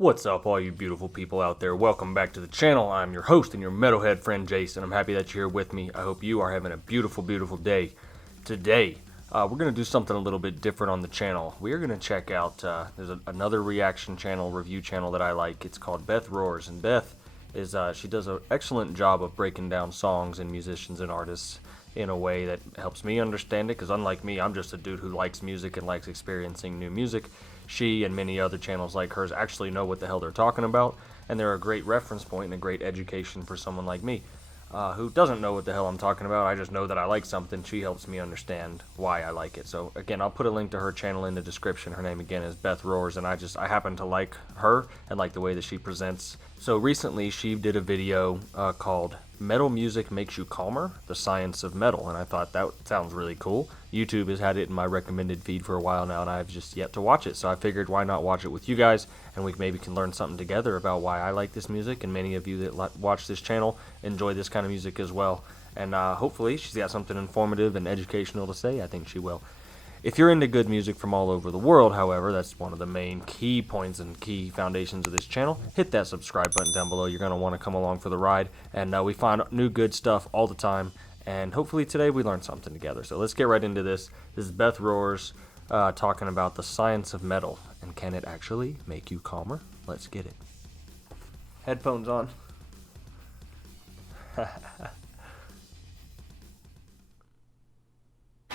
What's up, all you beautiful people out there? Welcome back to the channel. I'm your host and your metalhead friend, Jason. I'm happy that you're here with me. I hope you are having a beautiful, beautiful day. Today, we're going to do something a little bit different on the channel. We are going to check out, there's another reaction channel, review channel that I like. It's called Beth Roars, and Beth is, she does an excellent job of breaking down songs and musicians and artists in a way that helps me understand it, because unlike me, I'm just a dude who likes music and likes experiencing new music. She and many other channels like hers actually know what the hell they're talking about, and they're a great reference point and a great education for someone like me who doesn't know what the hell I'm talking about. I just know that I like something. She helps me understand why I like it. So again, I'll put a link to her channel in the description. Her name again is Beth Roars, and I happen to like her and like the way that she presents. So recently she did a video called Metal Music Makes You Calmer, The Science of Metal, and I thought that sounds really cool. YouTube has had it in my recommended feed for a while now, and I've just yet to watch it, so I figured why not watch it with you guys, and we maybe can learn something together about why I like this music, and many of you that watch this channel enjoy this kind of music as well, and hopefully she's got something informative and educational to say. I think she will. If you're into good music from all over the world, however, that's one of the main key points and key foundations of this channel. Hit that subscribe button down below. You're going to want to come along for the ride. And we find new good stuff all the time. And hopefully today we learn something together. So let's get right into this. This is Beth Roars talking about the science of metal. And can it actually make you calmer? Let's get it. Headphones on.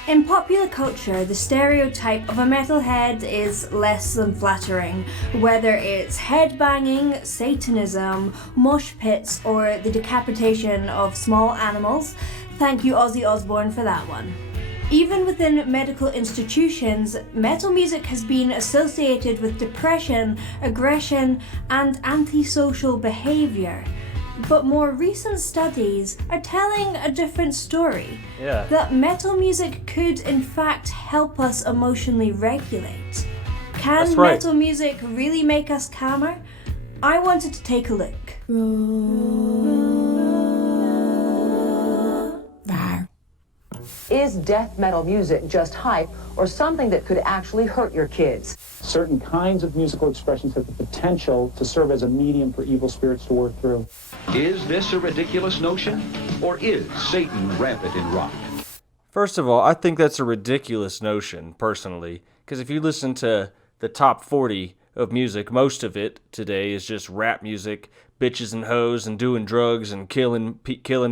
In popular culture, the stereotype of a metalhead is less than flattering, whether it's headbanging, Satanism, mosh pits, or the decapitation of small animals. Thank you, Ozzy Osbourne, for that one. Even within medical institutions, metal music has been associated with depression, aggression, and antisocial behavior. But more recent studies are telling a different story. Yeah. That metal music could in fact help us emotionally regulate. Can That's right. Metal music really make us calmer? I wanted to take a look. Is death metal music just hype or something that could actually hurt your kids? Certain kinds of musical expressions have the potential to serve as a medium for evil spirits to work through. Is this a ridiculous notion, or is Satan rampant in rock? First of all, I think that's a ridiculous notion, personally, because if you listen to the top 40 of music, most of it today is just rap music, bitches and hoes and doing drugs and killing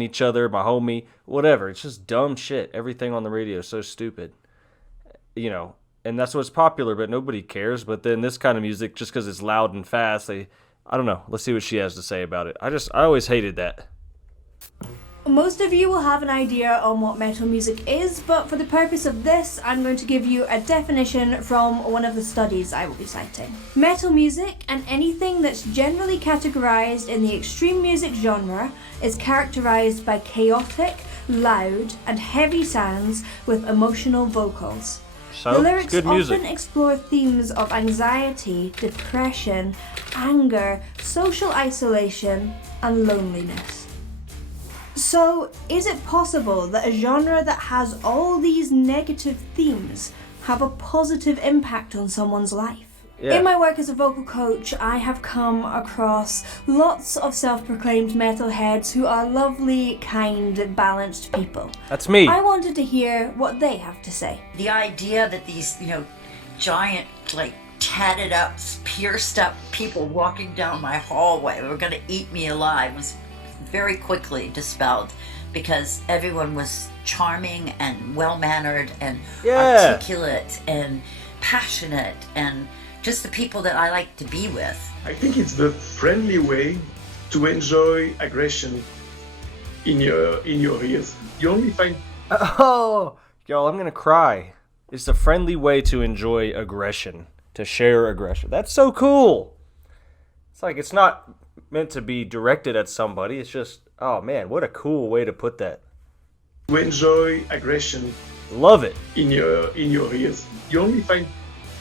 each other, my homie, whatever. It's just dumb shit. Everything on the radio is so stupid, you know, and that's what's popular, but nobody cares. But then this kind of music, just because it's loud and fast, I don't know. Let's see what she has to say about it. I always hated that. Most of you will have an idea on what metal music is, but for the purpose of this, I'm going to give you a definition from one of the studies I will be citing. Metal music, and anything that's generally categorized in the extreme music genre, is characterized by chaotic, loud, and heavy sounds with emotional vocals. So, The lyrics it's good music. often explore themes of anxiety, depression, anger, social isolation, and loneliness. So, is it possible that a genre that has all these negative themes have a positive impact on someone's life? Yeah. In my work as a vocal coach, I have come across lots of self-proclaimed metalheads who are lovely, kind, balanced people. That's me. I wanted to hear what they have to say. The idea that these, giant, tatted up, pierced up people walking down my hallway were going to eat me alive was very quickly dispelled, because everyone was charming and well-mannered and articulate and passionate and just the people that I like to be with. I think it's the friendly way to enjoy aggression in your ears. You only find... Oh, y'all, I'm gonna cry. It's a friendly way to enjoy aggression, to share aggression. That's so cool. It's like, it's not meant to be directed at somebody. It's just, oh man, what a cool way to put that. to enjoy aggression Love it. in your ears. You only find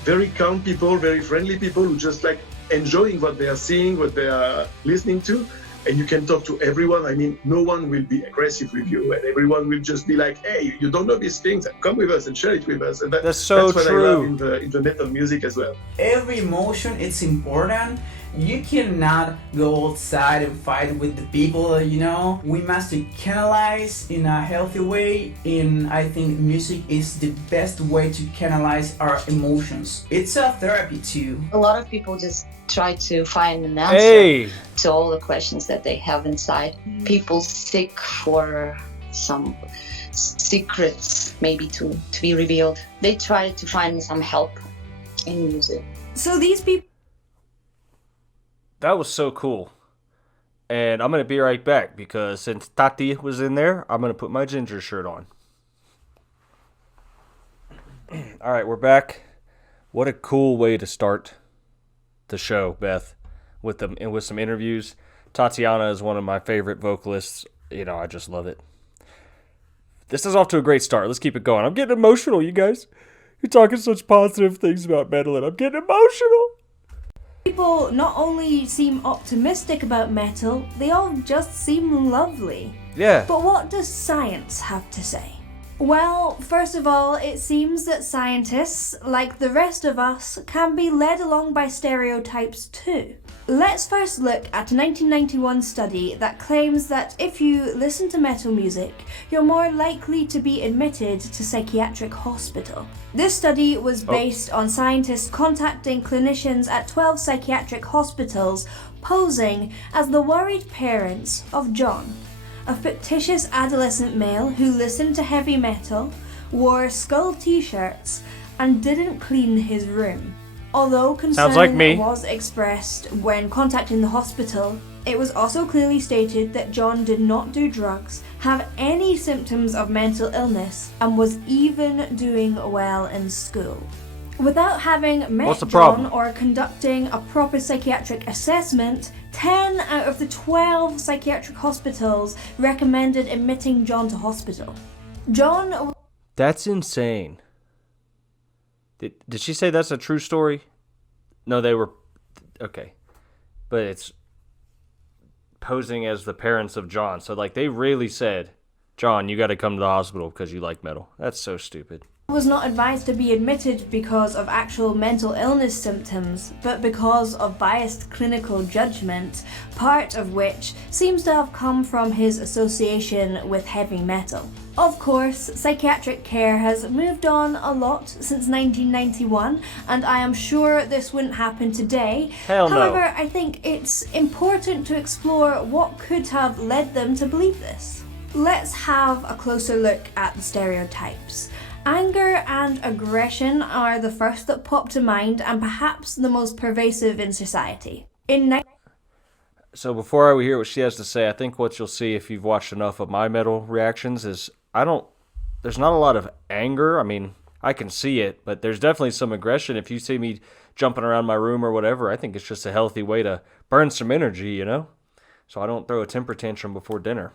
very calm people, very friendly people who just like enjoying what they are seeing, what they are listening to, and you can talk to everyone. I mean, no one will be aggressive with you, and everyone will just be like, hey, you don't know these things, come with us and share it with us. And That's so that's what true. I love in the metal music as well. Every emotion, it's important, You cannot go outside and fight with the people, you know. We must canalize in a healthy way, and I think music is the best way to canalize our emotions. It's a therapy too. A lot of people just try to find an answer to all the questions that they have inside. People seek for some secrets maybe to be revealed. They try to find some help in music. So these people... That was so cool. And I'm going to be right back because since Tati was in there, I'm going to put my ginger shirt on. All right, we're back. What a cool way to start the show, Beth, with some interviews. Tatiana is one of my favorite vocalists. You know, I just love it. This is off to a great start. Let's keep it going. I'm getting emotional, you guys. You're talking such positive things about metal, and I'm getting emotional. People not only seem optimistic about metal, they all just seem lovely. Yeah. But what does science have to say? Well, first of all, it seems that scientists, like the rest of us, can be led along by stereotypes too. Let's first look at a 1991 study that claims that if you listen to metal music, you're more likely to be admitted to psychiatric hospital. This study was based on scientists contacting clinicians at 12 psychiatric hospitals, posing as the worried parents of John, a fictitious adolescent male who listened to heavy metal, wore skull t-shirts, and didn't clean his room. Although concern was expressed when contacting the hospital, it was also clearly stated that John did not do drugs, have any symptoms of mental illness, and was even doing well in school. Without having met John or conducting a proper psychiatric assessment, 10 out of the 12 psychiatric hospitals recommended admitting John to hospital. John... That's insane. Did she say that's a true story? No, they were... Okay. But it's posing as the parents of John. So, like, they really said, John, you got to come to the hospital because you like metal. That's so stupid. Was not advised to be admitted because of actual mental illness symptoms, but because of biased clinical judgment, part of which seems to have come from his association with heavy metal. Of course, psychiatric care has moved on a lot since 1991, and I am sure this wouldn't happen today. However, I think it's important to explore what could have led them to believe this. Let's have a closer look at the stereotypes. Anger and aggression are the first that pop to mind and perhaps the most pervasive in society. So before we hear what she has to say, I think what you'll see if you've watched enough of my metal reactions is there's not a lot of anger. I mean, I can see it, but there's definitely some aggression. If you see me jumping around my room or whatever, I think it's just a healthy way to burn some energy, you know? So I don't throw a temper tantrum before dinner.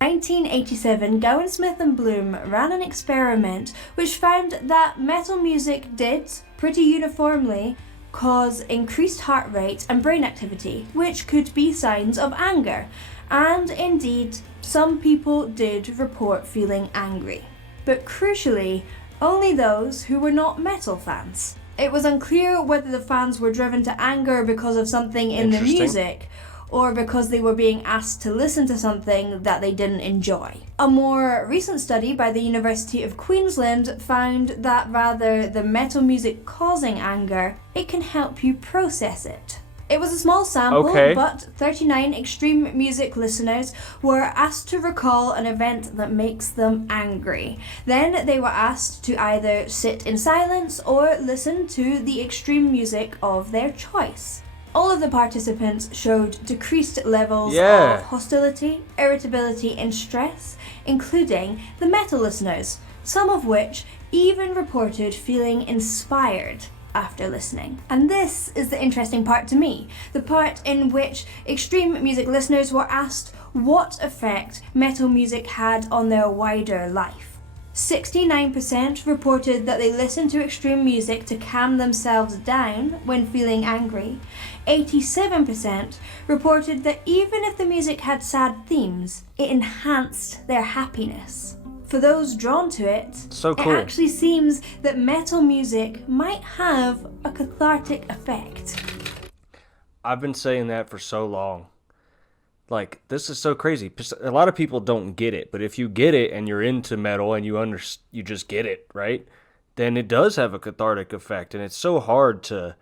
1987, Gowan, Smith and Bloom ran an experiment which found that metal music did, pretty uniformly, cause increased heart rate and brain activity, which could be signs of anger. And indeed, some people did report feeling angry. But crucially, only those who were not metal fans. It was unclear whether the fans were driven to anger because of something in the music, or because they were being asked to listen to something that they didn't enjoy. A more recent study by the University of Queensland found that rather than metal music causing anger, it can help you process it. It was a small sample, but 39 extreme music listeners were asked to recall an event that makes them angry. Then they were asked to either sit in silence or listen to the extreme music of their choice. All of the participants showed decreased levels of hostility, irritability, and stress, including the metal listeners, some of which even reported feeling inspired after listening. And this is the interesting part to me, the part in which extreme music listeners were asked what effect metal music had on their wider life. 69% reported that they listened to extreme music to calm themselves down when feeling angry. 87% reported that even if the music had sad themes, it enhanced their happiness. For those drawn to it, it actually seems that metal music might have a cathartic effect. I've been saying that for so long. Like, this is so crazy. A lot of people don't get it, but if you get it and you're into metal and you just get it, right? Then it does have a cathartic effect, and it's so hard to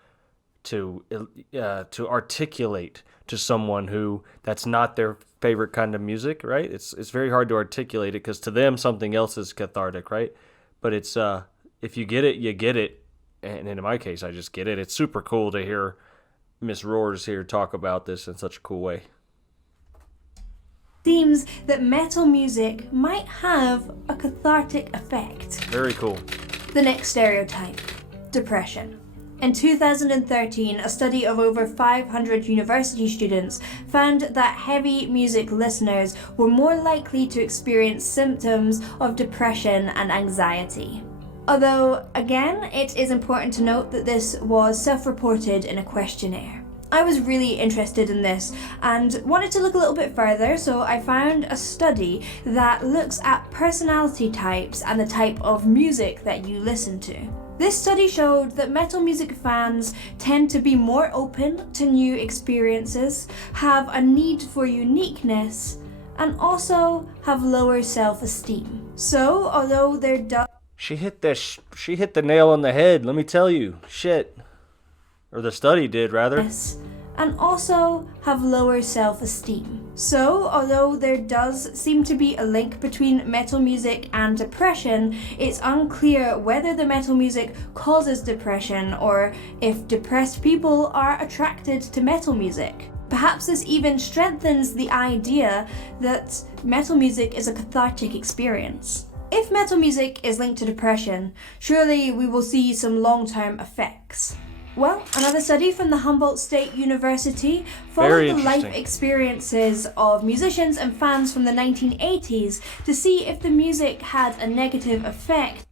articulate to someone who that's not their favorite kind of music, right? It's very hard to articulate it because to them something else is cathartic, right? But it's if you get it, you get it, and in my case, I just get it. It's super cool to hear Miss Roars here talk about this in such a cool way. Seems that metal music might have a cathartic effect. Very cool. The next stereotype, depression. In 2013, a study of over 500 university students found that heavy music listeners were more likely to experience symptoms of depression and anxiety. Although, again, it is important to note that this was self-reported in a questionnaire. I was really interested in this and wanted to look a little bit further, so I found a study that looks at personality types and the type of music that you listen to. This study showed that metal music fans tend to be more open to new experiences, have a need for uniqueness, and also have lower self-esteem. So, although there does... She hit the nail on the head, let me tell you. Shit. Or the study did, rather. And also have lower self-esteem. So, although there does seem to be a link between metal music and depression, it's unclear whether the metal music causes depression or if depressed people are attracted to metal music. Perhaps this even strengthens the idea that metal music is a cathartic experience. If metal music is linked to depression, surely we will see some long-term effects. Well, another study from the Humboldt State University followed the life experiences of musicians and fans from the 1980s to see if the music had a negative effect.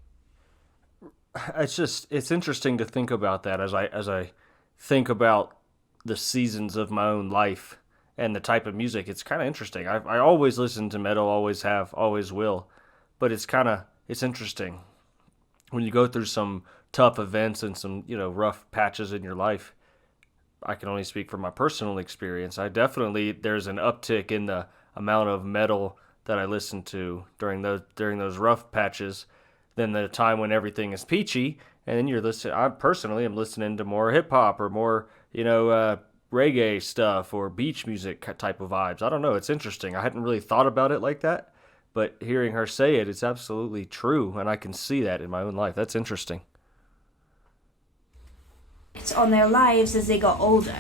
It's interesting to think about that as I think about the seasons of my own life and the type of music. It's kind of interesting. I always listen to metal, always have, always will, but it's interesting when you go through some tough events and some, rough patches in your life. I can only speak from my personal experience. There's an uptick in the amount of metal that I listen to during those rough patches than the time when everything is peachy. And then I personally am listening to more hip hop or more, reggae stuff or beach music type of vibes. I don't know. It's interesting. I hadn't really thought about it like that, but hearing her say it, it's absolutely true. And I can see that in my own life. That's interesting. On their lives as they got older.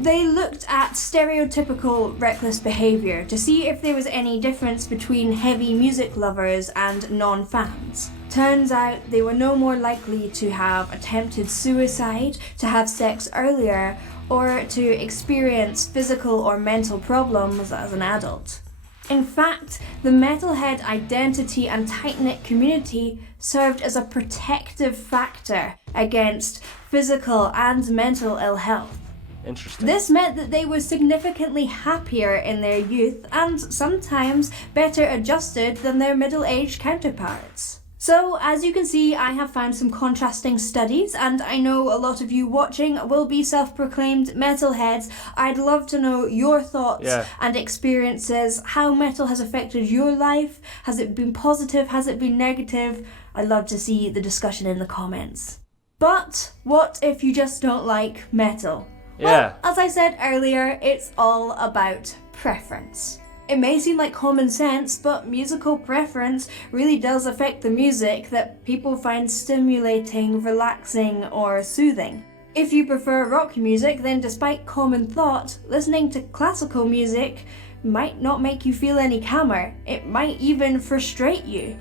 They looked at stereotypical reckless behavior to see if there was any difference between heavy music lovers and non-fans. Turns out they were no more likely to have attempted suicide, to have sex earlier, or to experience physical or mental problems as an adult. In fact, the metalhead identity and tight-knit community served as a protective factor against physical and mental ill health. Interesting. This meant that they were significantly happier in their youth and sometimes better adjusted than their middle-aged counterparts. So, as you can see, I have found some contrasting studies, and I know a lot of you watching will be self-proclaimed metalheads. I'd love to know your thoughts and experiences, how metal has affected your life. Has it been positive? Has it been negative? I'd love to see the discussion in the comments. But what if you just don't like metal? Well, as I said earlier, it's all about preference. It may seem like common sense, but musical preference really does affect the music that people find stimulating, relaxing, or soothing. If you prefer rock music, then despite common thought, listening to classical music might not make you feel any calmer. It might even frustrate you.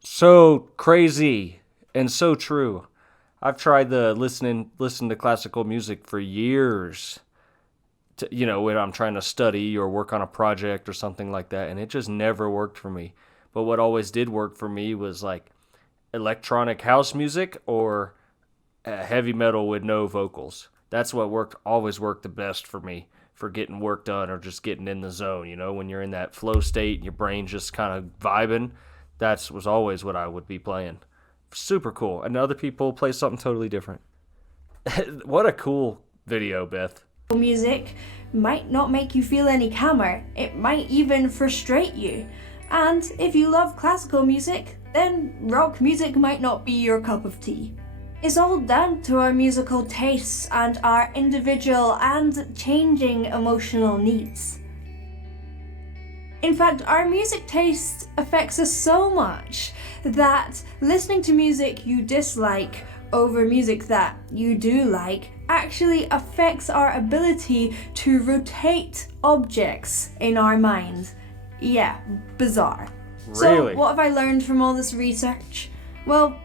So crazy and so true. I've tried to listen to classical music for years. When I'm trying to study or work on a project or something like that, and it just never worked for me. But what always did work for me was like electronic house music or heavy metal with no vocals. That's what always worked the best for me for getting work done or just getting in the zone. When you're in that flow state and your brain's just kind of vibing, that was always what I would be playing. Super cool. And other people play something totally different. What a cool video, Beth. Music might not make you feel any calmer. It might even frustrate you. And if you love classical music, then rock music might not be your cup of tea. It's all down to our musical tastes and our individual and changing emotional needs. In fact, our music taste affects us so much that listening to music you dislike over music that you do like actually affects our ability to rotate objects in our mind. Yeah, bizarre. Really? So what have I learned from all this research? Well,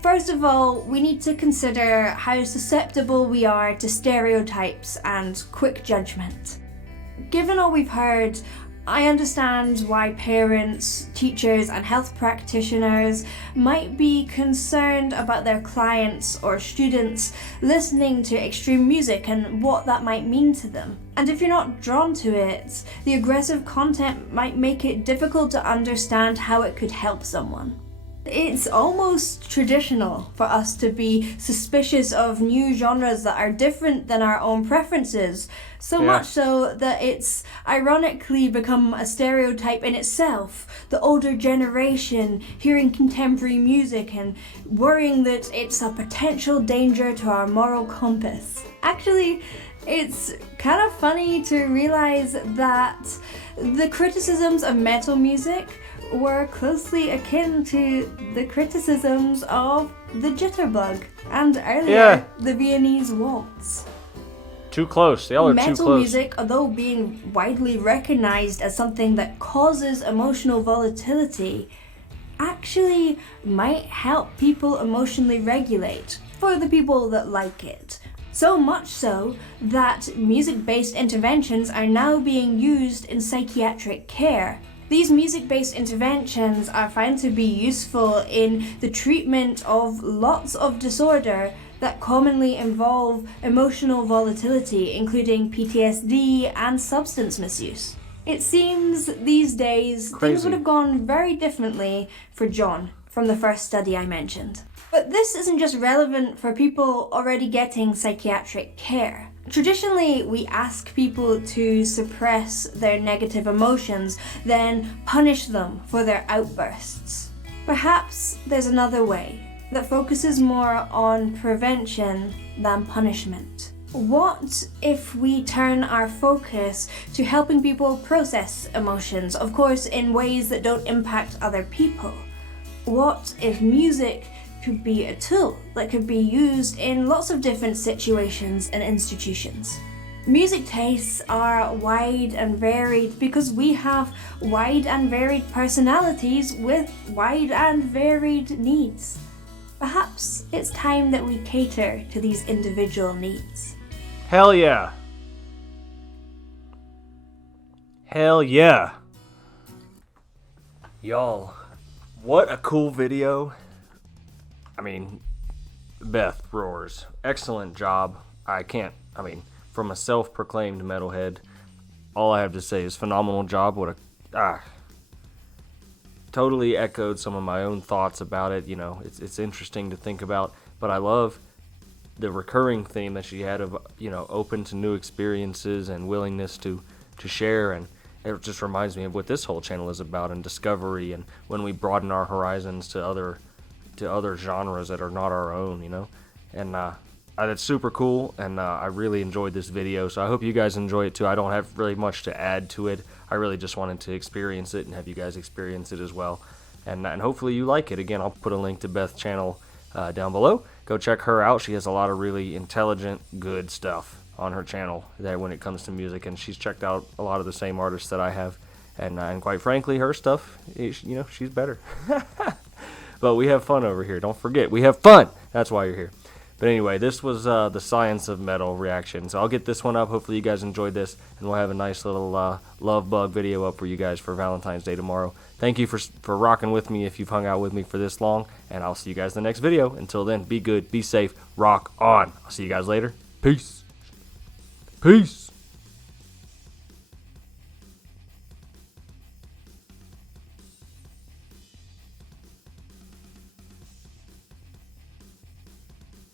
first of all, we need to consider how susceptible we are to stereotypes and quick judgment. Given all we've heard, I understand why parents, teachers, and health practitioners might be concerned about their clients or students listening to extreme music and what that might mean to them. And if you're not drawn to it, the aggressive content might make it difficult to understand how it could help someone. It's almost traditional for us to be suspicious of new genres that are different than our own preferences, so much so that it's ironically become a stereotype in itself. The older generation hearing contemporary music and worrying that it's a potential danger to our moral compass. Actually, it's kind of funny to realize that the criticisms of metal music were closely akin to the criticisms of the jitterbug and earlier the Viennese waltz. Too close. Y'all are too close. Metal music, although being widely recognized as something that causes emotional volatility, actually might help people emotionally regulate for the people that like it. So much so that music-based interventions are now being used in psychiatric care. These music-based interventions are found to be useful in the treatment of lots of disorder that commonly involve emotional volatility, including PTSD and substance misuse. It seems these days things would have gone very differently for John from the first study I mentioned. But this isn't just relevant for people already getting psychiatric care. Traditionally, we ask people to suppress their negative emotions, then punish them for their outbursts. Perhaps there's another way that focuses more on prevention than punishment. What if we turn our focus to helping people process emotions, of course in ways that don't impact other people? What if music could be a tool that could be used in lots of different situations and institutions? Music tastes are wide and varied because we have wide and varied personalities with wide and varied needs. Perhaps it's time that we cater to these individual needs. Hell yeah. Hell yeah. Y'all, what a cool video. I mean, Beth Roars, excellent job. From a self-proclaimed metalhead, all I have to say is phenomenal job. Totally echoed some of my own thoughts about it. You know, it's interesting to think about, but I love the recurring theme that she had of, open to new experiences and willingness to share, and it just reminds me of what this whole channel is about, and discovery, and when we broaden our horizons to other genres that are not our own, and that's super cool, and I really enjoyed this video, so I hope you guys enjoy it too. I don't have really much to add to it. I really just wanted to experience it and have you guys experience it as well, and hopefully you like it. Again, I'll put a link to Beth's channel down below. Go check her out. She has a lot of really intelligent, good stuff on her channel that when it comes to music, and she's checked out a lot of the same artists that I have, and quite frankly, her stuff, she's better. But we have fun over here. Don't forget, we have fun. That's why you're here. But anyway, this was the Science of Metal reaction. So I'll get this one up. Hopefully you guys enjoyed this, and we'll have a nice little love bug video up for you guys for Valentine's Day tomorrow. Thank you for rocking with me if you've hung out with me for this long, and I'll see you guys in the next video. Until then, be good, be safe, rock on. I'll see you guys later. Peace. Peace.